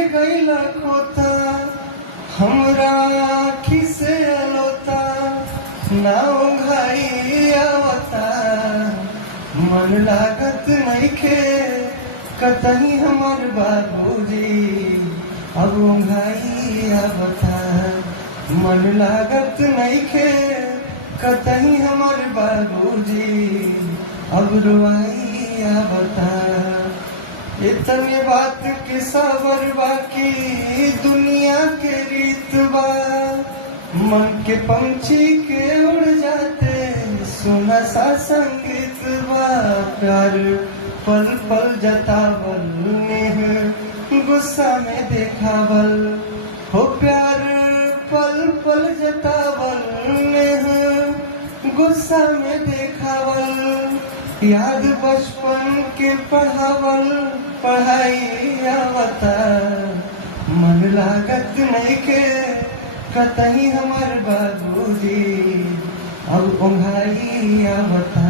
के गईला खोता हमरा आँखी से अलोता ना उंघाई आवता मन लागत नइखे कतही हमर बाबूजी अब उंघाई आवता मन लागत नइखे कतही हमर बाबूजी अब रुआई आवता। इतने बात के सबर बाकी दुनिया के रीत बा मन के पंछी के उड़ जाते सुना सा संगीत बा प्यार पल पल जतावल नेह गुस्सा में देखावल हो प्यार पल पल जतावल नेह गुस्सा में देखावल याद बचपन के पढ़ावल पढ़ाई आवता मन लागत नइखे कतही हमर बाबूजी अब उंघाई आवता।